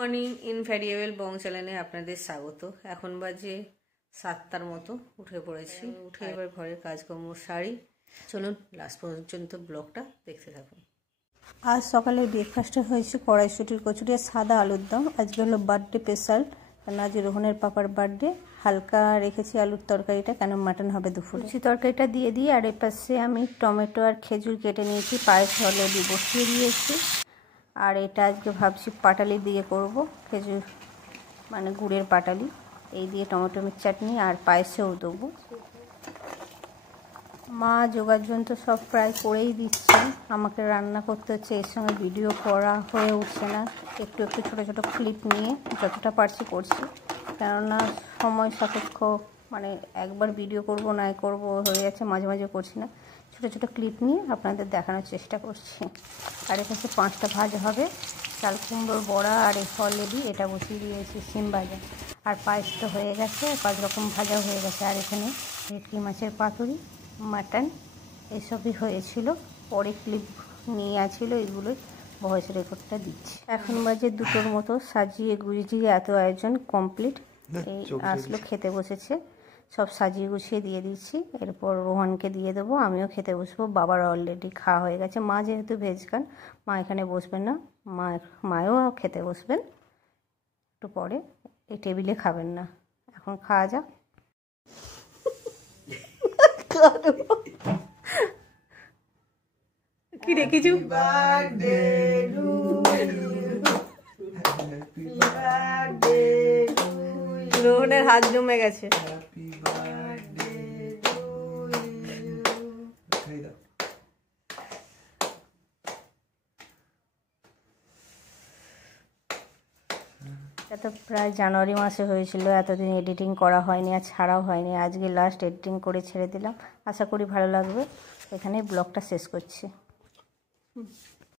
Morning, invariable বং চ্যানেলে আপনাদের স্বাগত। এখন বাজে 7টার মতো, উঠে পড়েছি। উঠে এবার ঘরের কাজকর্ম সারি। চলুন লাস্ট পর্যন্ত ব্লগটা দেখতে থাকুন। আজ সকালে ব্রেকফাস্টে হয়েছে কড়াইশুটির কচুরি আর সাদা আলুর দম। আজকে হলো বার্থডে স্পেশাল, কারণ আজ রোহনের পাপার বার্থডে। হালকা রেখেছি আলুর তরকারিটা, কেন মাটন হবে দুপুরে। লুচি তরকারিটা দিয়ে দিই, আর এপাশে আমি টমেটো আর খেজুর কেটে নিয়েছি, পায়েস অলরেডি বসিয়ে দিয়েছি। আর এটা আজকে ভাবছি পাটালি দিয়ে করব, খেজুর মানে গুড়ের পাটালি। এই দিয়ে টমেটো চাটনি আর পায়েসেও দেবো। মা জোগাড় যন্ত্র সব প্রায় করেই দিচ্ছে, আমাকে রান্না করতে হচ্ছে, এর সঙ্গে ভিডিও করা হয়ে উঠছে না। একটু একটু ছোটো ছোটো ক্লিপ নিয়ে যতটা পারছি করছি, কেননা সময় সাপেক্ষ, মানে একবার ভিডিও করব না করব হয়ে যাচ্ছে, মাঝে মাঝে করছি না। ছোটো ছোটো ক্লিপ নিয়ে আপনাদের দেখানোর চেষ্টা করছি। আর এখানে 5টা ভাজা হবে, চাল কুমড়োর বড়া, আর অলরেডি এটা বসিয়ে দিয়েছি সিম ভাজা। আর পায়েস তো হয়ে গেছে, 5 রকম ভাজা হয়ে গেছে। আর এখানে ভেটকি মাছের পাতুরি, মাটন এসবই হয়েছিল। পরে ক্লিপ নিয়ে আছিল, এগুলোই ভয়েস রেকর্ডটা দিচ্ছি। এখন বাজে 2টোর মতো, সাজিয়ে গুজিয়ে এত আয়োজন কমপ্লিট। এই আসলো, খেতে বসেছে, সব সাজিয়ে গুছিয়ে দিয়ে দিচ্ছি। এরপর রোহনকে দিয়ে দেবো, আমিও খেতে বসবো। বাবার অলরেডি খাওয়া হয়ে গেছে। মা যেহেতু ভেজ খান, মা এখানে বসবেন না, মায়ও খেতে বসবেন একটু পরে। এই টেবিলে খাবেন না, এখন খাওয়া যাক। কি রেখেছু? রোহনের হাত জমে গেছে। এটা তো প্রায় জানুয়ারি মাসে হয়েছিল, এতদিন এডিটিং করা হয়নি আর ছাড়াও হয়নি। আজকে লাস্ট এডিটিং করে ছেড়ে দিলাম, আশা করি ভালো লাগবে। এখানে ব্লগটা শেষ করছি।